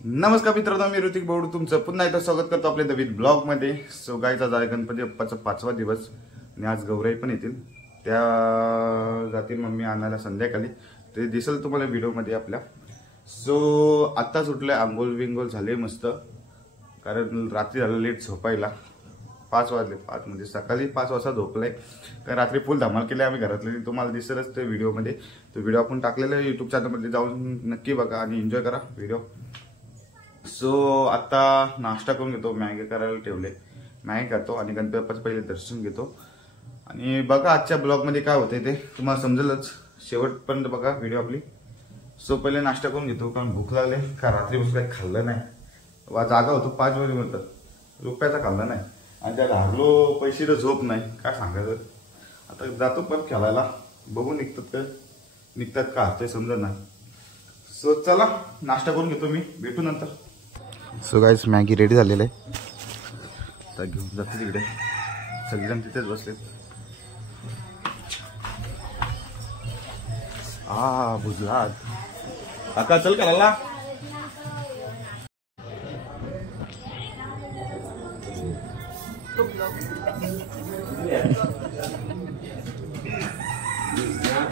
नमस्कार मित्रांनो, मी ऋतिक बोडू तुमचं पुन्हा एकदा स्वागत करतो आपल्या नवीन ब्लॉग मध्ये. सो गाईचा जाय गणपती बाप्पाचा 5वा दिवस आणि आज गौराई पण येतील. त्या जातील मम्मी आणायला संध्याकाळी, ते दिसेल तुम्हाला व्हिडिओ मध्ये आपल्या. सो आता सुटले, आंघोळ बिंगोल झाले मस्त, कारण रात्री झालं लेट झोपायला. 5 वाजले, 5 म्हणजे सकाळी 5 वाजता झोपलाय. कारण रात्री फुल धमाल केली आम्ही घरातले, तुम्हाला दिसेलच ते व्हिडिओमध्ये. तो व्हिडिओ आपण टाकलेला आहे युट्यूब चॅनलमध्ये, जाऊन नक्की बघा आणि एन्जॉय करा व्हिडिओ. सो आता नाश्ता करून घेतो, मॅगी करायला ठेवले, मॅगी करतो आणि गणपती बाप्पाचं पहिले दर्शन घेतो. आणि बघा आजच्या ब्लॉगमध्ये काय होते ते तुम्हाला समजेलच, शेवटपर्यंत बघा व्हिडिओ आपली. सो पहिले नाश्ता करून घेतो, कारण भूक लागले, का रात्रीपासून काही खाल्लं नाही. जागा होतो 5 वाजे म्हणतात, रुपयाचा खाल्ला नाही आणि त्यात हारलो पैसे तर झोप नाही, काय सांगायचं. आता जातो पण खेळायला, बघू निघतात का हारतोय समजत नाही. सो चला नाश्ता करून घेतो, मी भेटू नंतर. सो गाईज मॅगी रेडी झालेलं आहे, तर घेऊन जातो तिकडे. सगळेजण तिथेच बसलेत. बुजलात काका, चल करायला.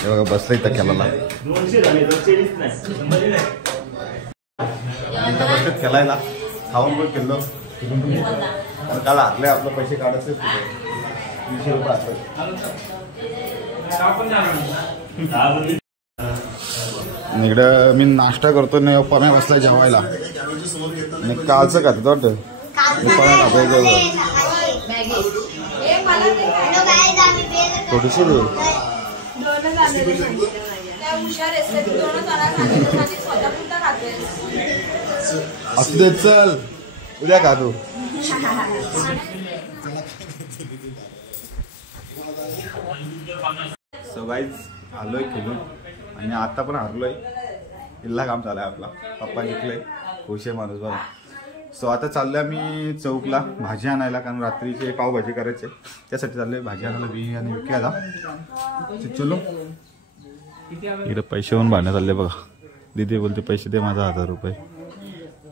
बघा बसलं इथं खेळायला, खेळायला खाऊन पण खेळलो. काल हारले, आपले पैसे काढायचे 300 रुपये. इकडं मी नाश्ता करतो नाही, पण्या बसलाय जेवायला. कालचं खात वाटतं थोडीशी असू दे, चल उद्या खा तू. सो गाईज आलोय खेळून आणि आता पण हारलोय. किल्ला काम चालू आहे आपला, पप्पा घेतलंय, खुश आहे माणूस बघा. सो आता चाललोय आम्ही चौकला भाजी आणायला, कारण रात्रीचे पावभाजी करायचे, त्यासाठी चाललोय भाजी आणायला बी आणि विकायला. चलो इकडे पैसे होऊन भांडण्यात चालले बघा. दीदी बोलते पैसे दे माझा 1000 रुपये.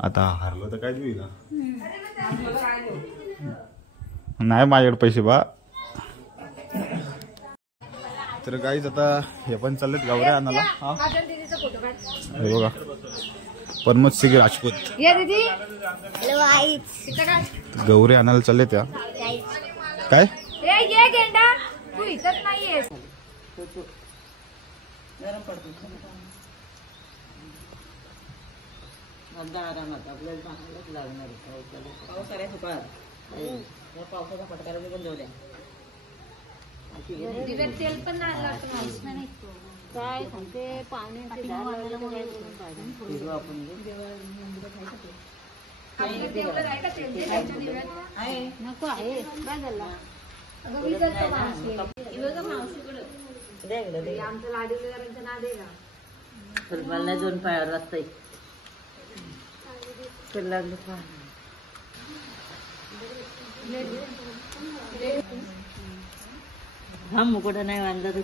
आता हारलो तर काय देईल, नाही माझ्याकडे पैसे बा. तर गाईज आता हे पण चाललेत गौऱ्या आणायला. हे बघा प्रमोद सिंग राजपूत गौऱ्या आणायला चालले त्या. काय पावसाचा फटकाला पण जाऊ द्या. तेल पण काय सांगते पाहुणे नको आहे. आमचं लाडीचं नाद आहे का, मला 2 पायावर वाजता हा मुकुटा नाही बांधला तर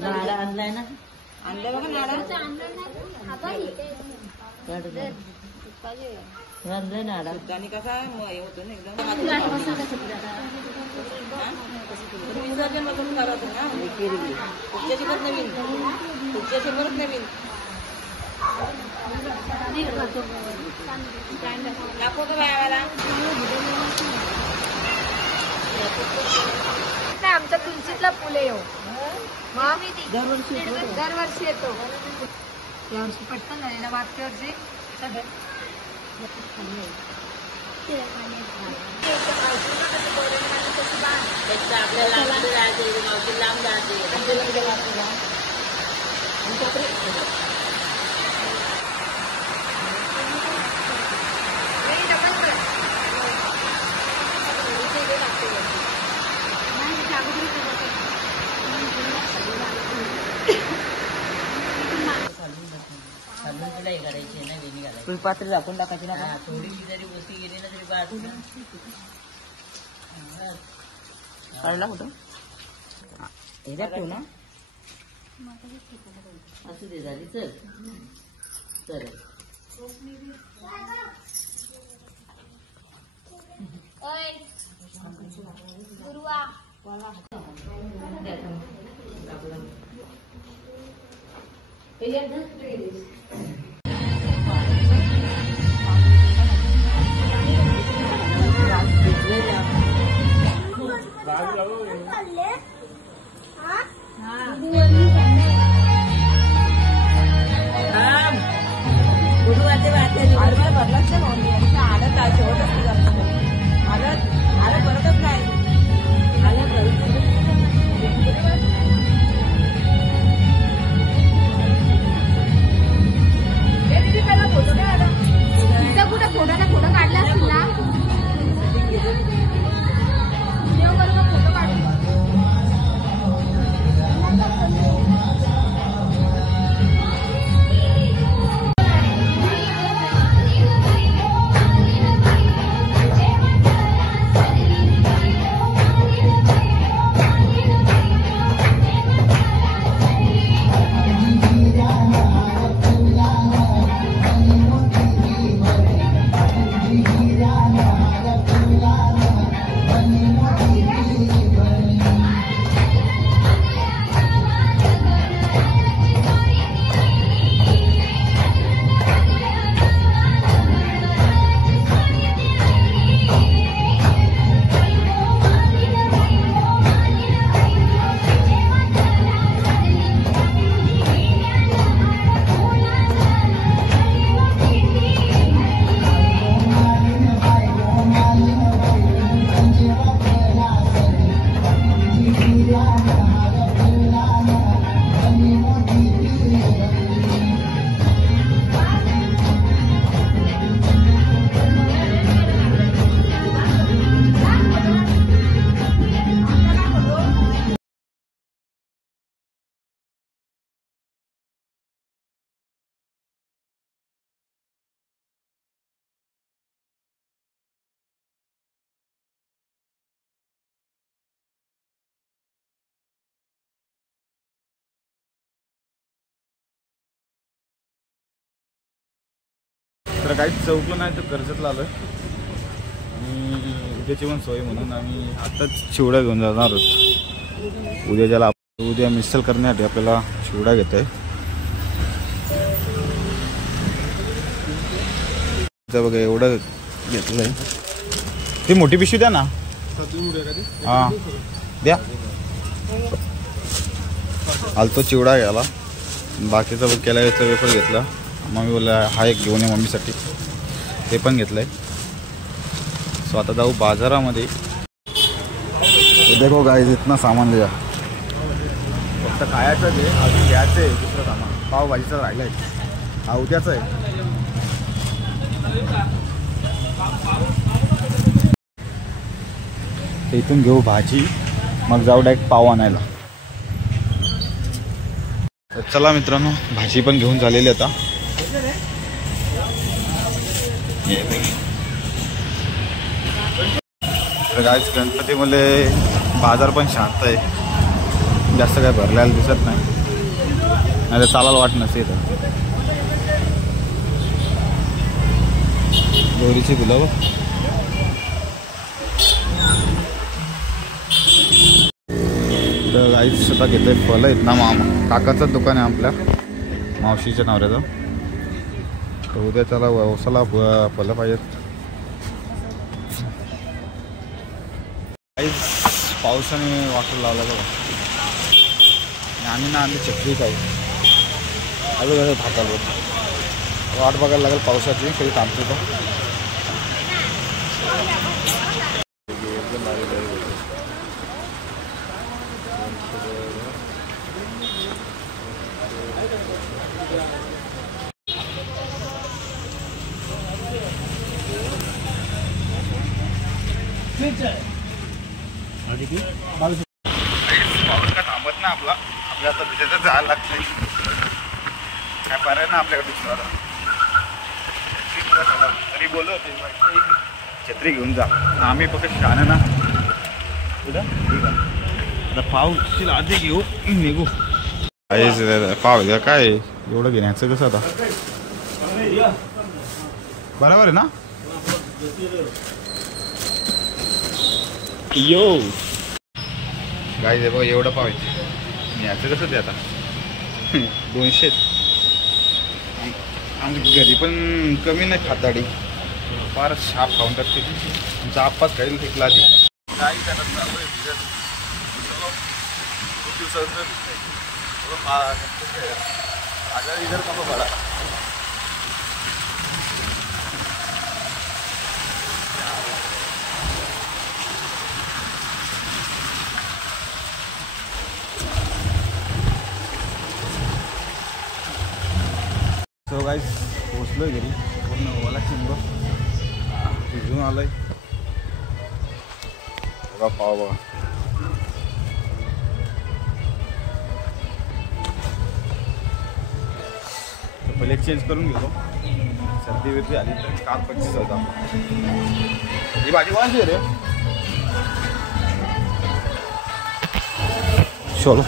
नाडा आणलाय ना, आणलाय बघा नाडा, आणलाय नाडा. आणि कसा हे होतं ना एकदम नवीन दाखवतो बायाला. आमच्या तुलसीतला फुले येऊ दरवर्षी येतो. यावर्षी पटकन झालेला, मागच्या वर्षी आपल्याला लांब जाते. फुलपात्र झाकून टाकायची ना, थोडी जरी गोष्टी गेली ना तरी काढला कुठं ह्याच्यात ठेव ना असू दे झाली चल चल तर काहीच चौकलं नाही तर कर्जतला आलोय आणि उद्याची पण सोय म्हणून आम्ही आताच चिवडा घेऊन जाणार आहोत. उद्या मिसल करण्यासाठी आपल्याला चिवडा घेत आहे. बघा एवढं घेतलंय. ती मोठी पिशवी द्या ना. हां द्या. आलतो चिवडा घ्यायला. बाकीचा बघ केला याचा वेफर घेतला. मम्मी बोलला हा एक घेऊन ये मम्मीसाठी. ते पण घेतलंय. सो आता जाऊ बाजारामध्ये. देखो गाइस इतना सामान लिया. फक्त खायचं आहे अजून घ्यायचं आहे दुसरं सामान. पावभाजीचं राहिलं आहे. हा उद्याचं आहे. इथून घेऊ भाजी मग जाऊ डायरेक्ट पाव आणायला. तर चला मित्रांनो भाजी पण घेऊन झालेली आता. तर गाईस गणपतीमध्ये बाजार पण शांत आहे. जास्त काय भरलेला दिसत नाही. नाही तर चालायला वाट नसेल. दोरीची फुलं तर गाईस स्वतः घेतोय फळं आहेत ना. काकाचं दुकान आहे आपल्या मावशीच्या नवऱ्याचं. तर उद्या त्याला व्यवसायाला फळं पाहिजेत. काहीच पावसाने वाटर लावला बघा. आम्ही ना आम्ही छत्री काही अजून थाकाल वाट बघायला लागेल पावसाची. कधी थांबतो तो. पाऊस का थांबत ना आपला. आपल्या आता तिथे जायला लागतं. काय पर्याय ना आपल्याकडे दुसरा. तरी बोलत छत्री घेऊन जा. आम्ही फक्त छान आहे ना आता पावची आधी घेऊ निघू. पाव आहे काय एवढं घेण्याचं कसं आता बरोबर आहे ना. यो गाय बघा एवढं पावायचं याचं कसं ते आता 200. आमच्या घरी पण कमी नाही खाताडी फार शाप खाऊन टाकते. आमचा आप्पाच खाईल फेकला आधी काही त्यानंतर खूप दिवसाचं आजार इधर का बडा. सो गाईस पोचलोय घरी पूर्ण ओला चिंब भिजून आलोय. बघा पाव बघा पहिले चेंज करून घेतो. सर्दी विर्दी आली तर काम 25 होता. ही भाजी कोणाची आहे रे. चलो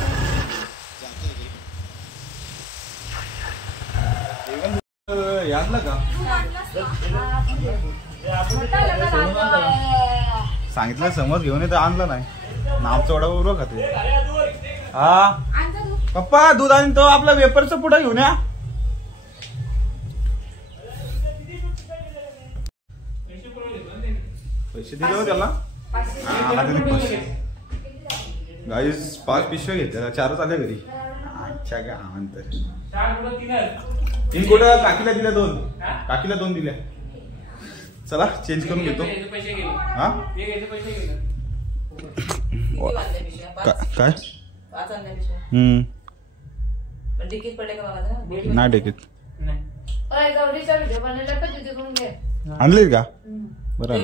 यादला का सांगितलं समज घेऊन येतं आणलं नाही. नामचं वडा बरोबर खाते. हा पप्पा दूध आणि तो आपला वेपरचं पुढं घेऊन या. पैसे दिले हो त्याला. गाईस 5 पिशव्या घेतल्या 4च आल्या घरी. अच्छा काय म्हणतात तीन कुठं काकीला दिल्या 2 काकीला 2 दिल्या. चला चेंज करून घेतो. हा काय नाही टिकीट आणली का बरं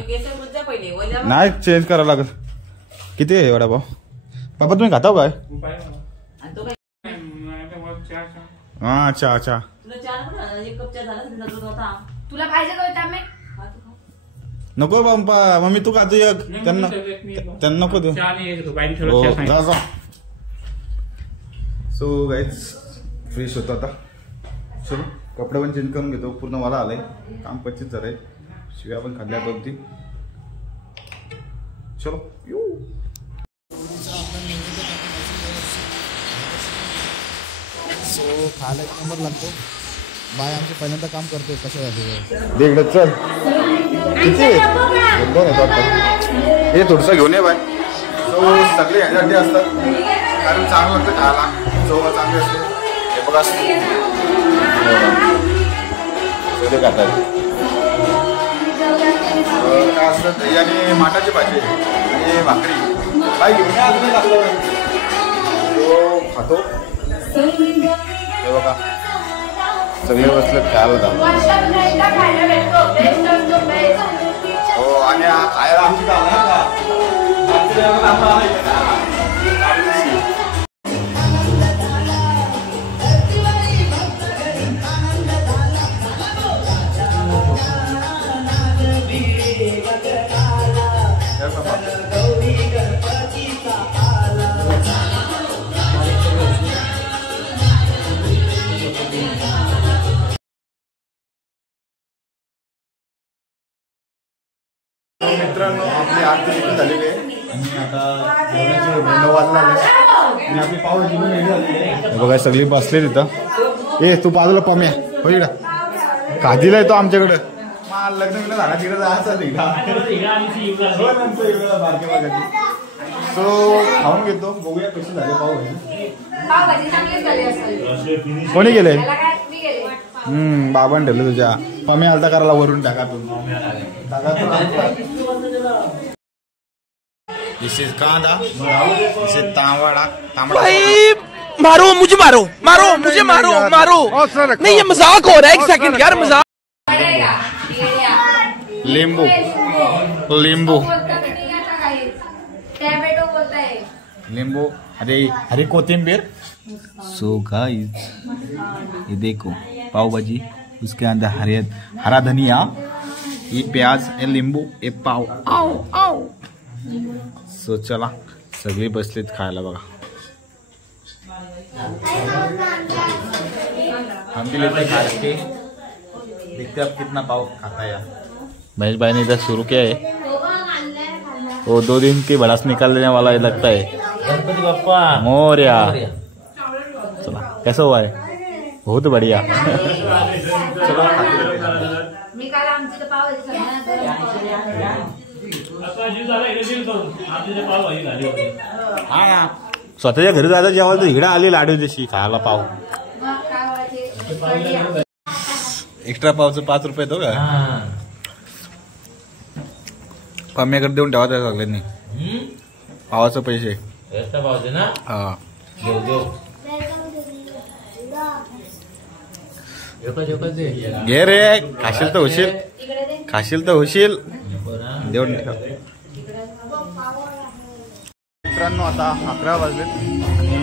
नाही चेंज करावं लागत. किती आहे वडापाव बाबा तुम्ही खाता काय. हा अच्छा अच्छा तुला पाहिजे नको बाबा मम्मी तू खातो एक त्यांना नको देऊ. सो गाईज फ्रेश होतो आता. चलो कपडे पण चेंज करून घेतो. पूर्ण मला आलंय काम 25 झालंय. शिव्या पण खाल्ल्या 2-3. चलो सो खायला 1 नंबर लागतो. बाय आमचे पहिल्यांदा काम करतोय कशा झाले देगड चल किती हे थोडंसं घेऊन ये बाय. सो सगळे ह्याच्यासाठी असतात कारण चांगलं लागतं खायला. चव चांगली असते. हे बघा सगळे खातात. काय असतं दही आणि माठाची भाजी आणि भाकरी काय घेऊन या अजून लागलं तो खातो. हे बघा सगळे बसले खायला जातो. हो आणि खायला आमची मित्रांनो आपली आरती देखील झालेली आहे आणि आता 9 वाजला आणि आपली पावभाजी पण रेडी झालेली आहे. बघा सगळी बसले तिथं. ए तू बाजूला पम्या हो इकडं काजीला येतो आमच्याकडं. लग्न बिग्न झाला तिकडे जायचं सो खाऊन घेतो. बघूया कशी झाली पावभाजी. कोणी गेले बाबांनी ठेवलं तुझ्या. पम्या आलता करायला वरून टाका This is कांदा. This is तांबड़ा. भाई मारो मुझे मारो मुझे मारो नहीं ये मजाक हो रहा है. 1 सेकंड यार मजाक. लींबू नींबू हरी कोथिंबीर. सो गाइस ये देखो पाव भाजी उसके अंदर हरा धनिया ये प्याज ये नींबू ये पाव आओ सो चला सगळी बसलीत खायला बघा. हम भी लेते खा के देखते अब कितना पाव खाता है. महेश भाई ने इधर शुरू किया है. वो 2 दिन की भड़ास निकालने वाला लगता है. गणपति बप्पा मोरया. चला कैसा हुआ है? बहुत बढ़िया. चलो मी काल आमची पाव स्वतःच्या घरी जायचं जेव्हा तर इकडे आली लाडू जशी खायला पाव. एक्स्ट्रा पावचं 5 रुपये तो का पम्याकडे देऊन ठेवा त्या सगळ्यांनी पावाचे पैसे. ना हा घे रे. खाशील तर होशील देऊन ठेव. मित्रांनो आता 11 वाजलेत आणि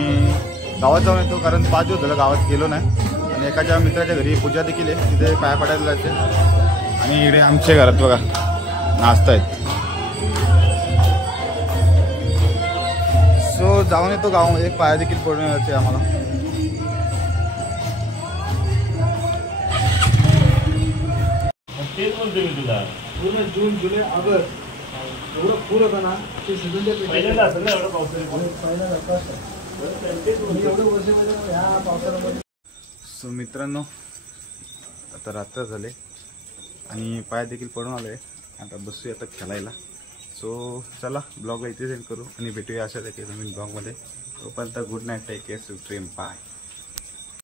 गावात जाऊन येतो कारण 5 दिवस झालं गावात गेलो नाही. आणि एकाच्या मित्राच्या घरी पूजा देखील आहे तिथे पाया पडायला जायचे. आणि इकडे आमच्या घरात बघा नाश्ता आहेत. सो जाऊन येतो गावामध्ये. एक पाया देखील पडून यायचे आम्हाला. तेच म्हणतो मी तुला. पूर्ण जून जुलै ऑगस्ट एवढं पूर होता ना ते सीझनच्या पहिल्यांदा असेल ना एवढं पावसाळ्यात. एवढं वर्ष ह्या पावसाळ्यामध्ये. सो मित्रांनो आता रात्र झाले आणि पाय देखील पडून आले. आता बसूया आता खेळायला. सो चला ब्लॉगला इथे सेंड करू आणि भेटूया अशाच एका नवीन ब्लॉगमध्ये. तोपर्यंत good night. Take care. Dream bye.